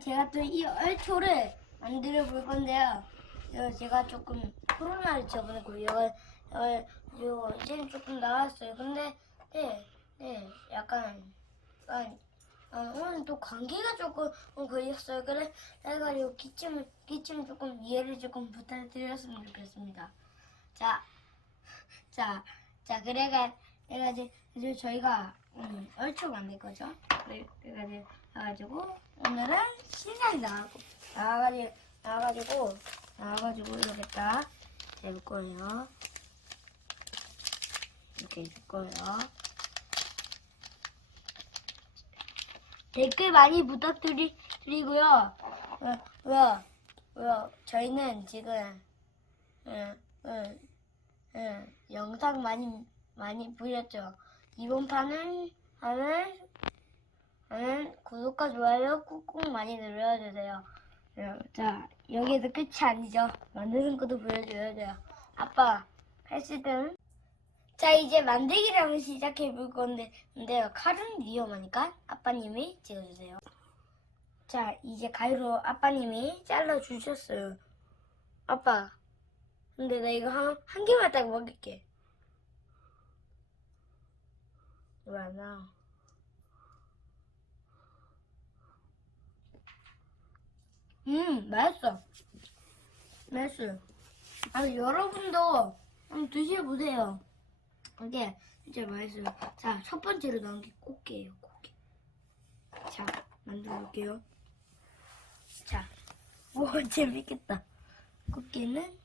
제가 또 이 얼초를 만들어 볼 건데요. 이거 제가 조금 코로나를 접어놓고 이거 이거 이제는 조금 나왔어요. 근데 네, 네 약간 약간 어, 오늘 또 감기가 조금 걸렸어요. 그래 그래가지고 기침 기침 조금 이해를 조금 부탁드렸으면 좋겠습니다. 자, 자, 자 그래가 그래가지고 저희가 오늘 얼초 만들 거죠. 그래- 그래가지고 나가지고 오늘은 신나게 나가고 나가가지고 나가가지고 나가가지고 이렇게 딱 해볼 거예요. 이렇게 해볼 거예요. 댓글 많이 부탁드리고요. 어, 왜요? 왜요? 저희는 지금 응, 응, 응, 영상 많이 많이 보셨죠? 이번 판은 판은 구독과 좋아요 꾹꾹 많이 눌러주세요. 네, 자, 여기서 끝이 아니죠. 만드는 것도 보여줘야 돼요. 아빠, 패스등. 자, 이제 만들기를 시작해 볼 건데, 근데요, 칼은 위험하니까 아빠님이 찍어주세요. 자, 이제 가위로 아빠님이 잘라주셨어요. 아빠, 근데 나 이거 한, 한 개만 딱 먹을게. 왜 안 나와? 음, 맛있어. 맛있어요. 아, 여러분도 한번 드셔보세요. 이게 진짜 맛있어요. 자, 첫 번째로 나온 게 꽃게예요, 꽃게. 자, 만들어 볼게요. 자, 오, 재밌겠다. 꽃게는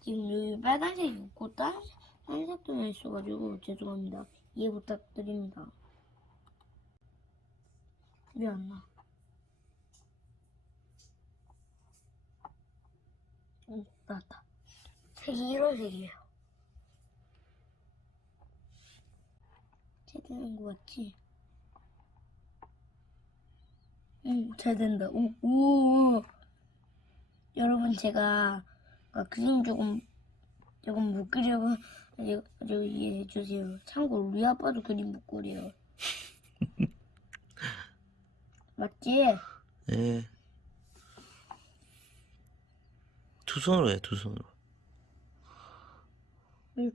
지금 여기 빨간색 있고 다른 색도 있어가지고 죄송합니다. 이해 부탁드립니다. 왜 안 나? 응, 나왔다. 색이 이런 색이에요. 잘 되는 거 같지? 응, 잘 된다. 오, 오. 여러분, 제가 그림 조금, 조금 못 그려고, 저 이해해 주세요. 참고로 우리 아빠도 그림 못 그려요. 맞지? 예. 두 손으로 해, 두 손으로.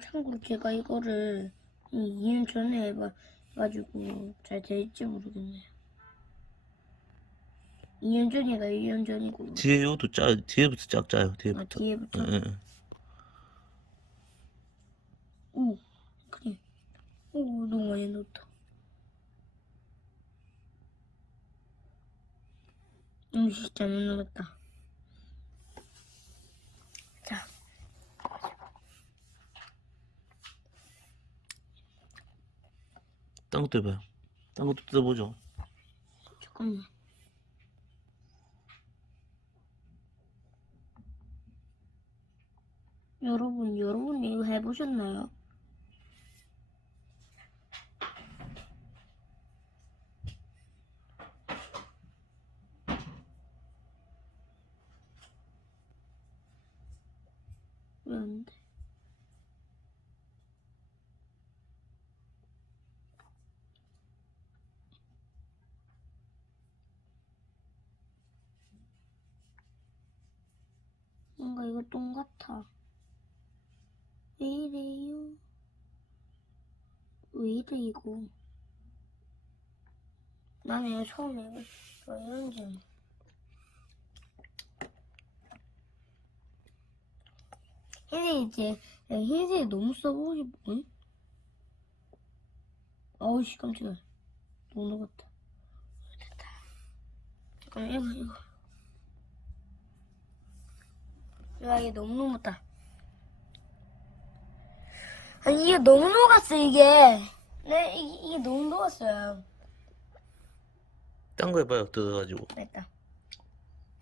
참고로 제가 이거를 2년 전에 해봐, 해가지고 잘 될지 모르겠네요. 2년 전이가 1년 전이고 뒤에 요도 짜, 뒤에부터 쫙 짜요, 아, 뒤에부터. 뒤에부터 예, 예. 오 그래 오 너무 많이 넣었다 음 진짜 못 넣었다 자 딴 것도 해봐요. 딴 것도 뜯어보죠. 잠깐만 여러분 여러분 이거 해보셨나요? 왜 안 돼? 뭔가 이거 똥 같아. 왜 이래요? 왜 이래 이거? 나는 이거 처음에 왜 이런지. 흰색 이제 야, 흰색 너무 써보고 싶어. 어우씨 깜짝이야. 너무 녹았다. 됐다. 잠깐 이거 이거. 야, 이게 너무 녹았다. 아니, 이게 너무 녹았어, 이게. 네, 이게, 이게 너무 녹았어요. 딴 거 해봐요, 뜯어가지고. 됐다.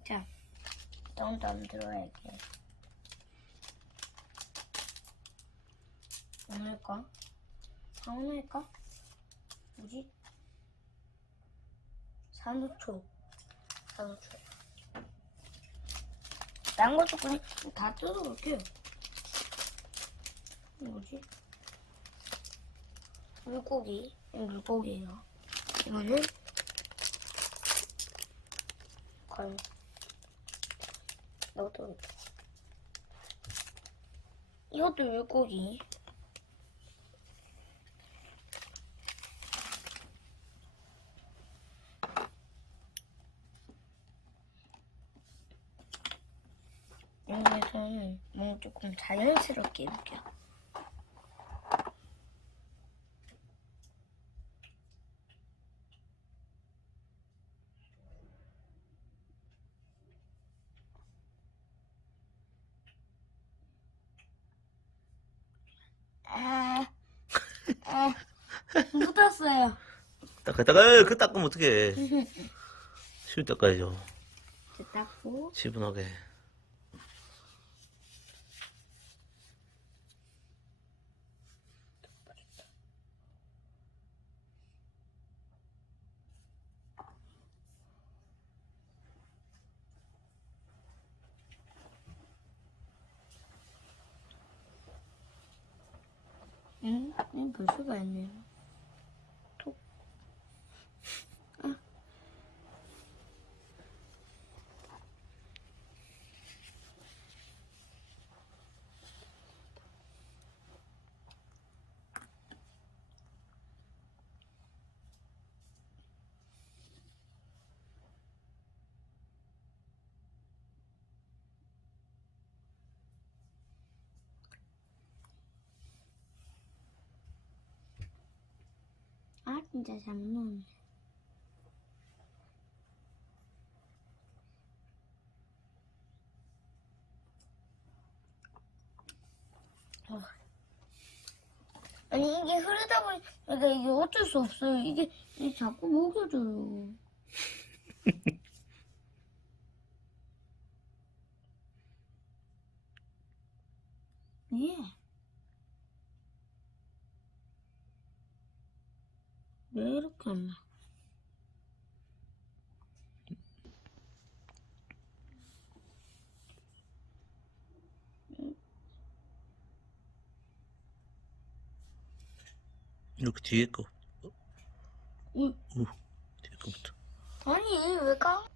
자, 다음도 한번 들어갈게. 오늘까? 오늘까? 뭐지? 산호초. 산호초. 딴 것도 그냥 다 뜯어볼게요. 뭐지? 물고기. 물고기예요. 이거는 그럼 너도 이것도 물고기. 여기서 뭔가 조금 자연스럽게 웃겨. 아, 아, 묻었어요. 닦아 닦아 그 닦으면 어떡해. 쉬울 닦아야죠. 이제 닦고. 지분하게 응? 응, 볼 수가 있네 아, 진짜 잘 먹네. 어. 아니 이게 흐르다 보니 그러니까 이게 어쩔 수 없어요. 이게, 이게 자꾸 먹여줘요. 예. 왜 이렇게 했나? 이렇게 뒤에 거 응. 우, 뒤에 거부터 아니 왜 까?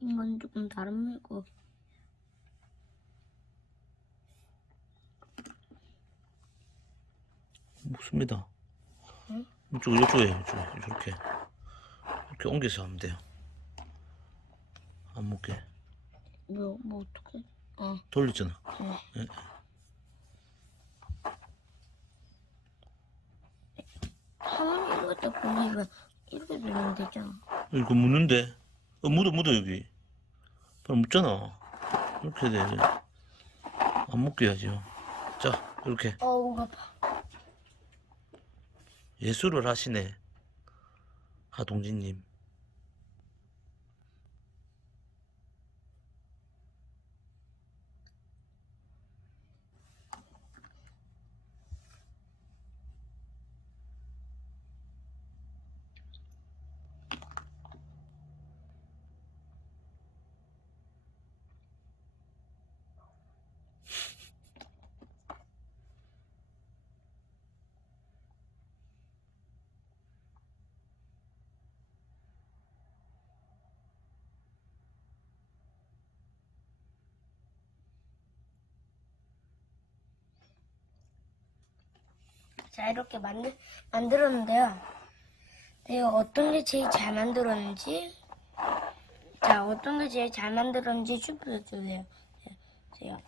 이건 조금 다른 물고기. 묻습니다 응? 이쪽 이쪽에 이쪽에 이렇게 이렇게 옮겨서 하면 돼요 안 묻게 뭐, 뭐 어떡해? 어, 돌렸잖아 네. 예. 가만히 이렇게 보니까 이렇게 돌리면 되잖아. 이거 묻는데 어, 묻어 묻어 여기. 바로 묻잖아. 이렇게 돼안 묻게 해야죠 자 이렇게. 어우, 아파. 예술을 하시네. 하동진님 자, 이렇게 만들, 만들었는데요. 내가 어떤 게 제일 잘 만들었는지, 자, 어떤 게 제일 잘 만들었는지 추천해주세요. 제가.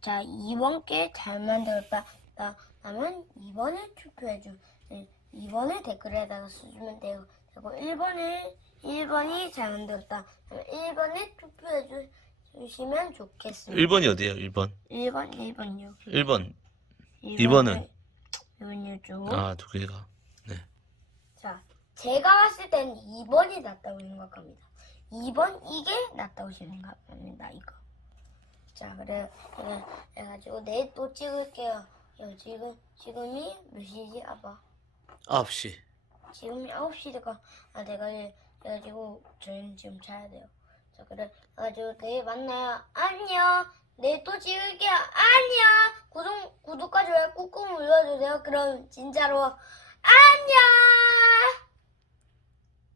자, 이번 게 잘 만들었다. 나, 나면 2번에 투표해줘. 네, 2번에 댓글에다가 써주면 돼요. 그리고 1번에, 1번이 잘 만들었다. 1번에 투표해 주시면 좋겠습니다. 1번이 어디에요 1번 1번, 1번 여기. 1번 이번은? 2번 이쪽. 아두 개가 자, 제가 봤을 땐 2번이 낫다고 생각합니다. 2번 이게 낫다고 생각합니다. 이거. 자 그래 그래 해가지고 내일 또 찍을게요. 여 지금 지금이 몇 시지 아빠? 9시. 지금이 9시니까 아 내가 이제 해가지고 저희는 지금 자야 돼요. 자 그래 해가지고 내일 만나요. 안녕. 내일 또 찍을게요. 안녕. 구독 구독과 좋아요 꾹꾹 눌러주세요. 그럼 진짜로 안녕.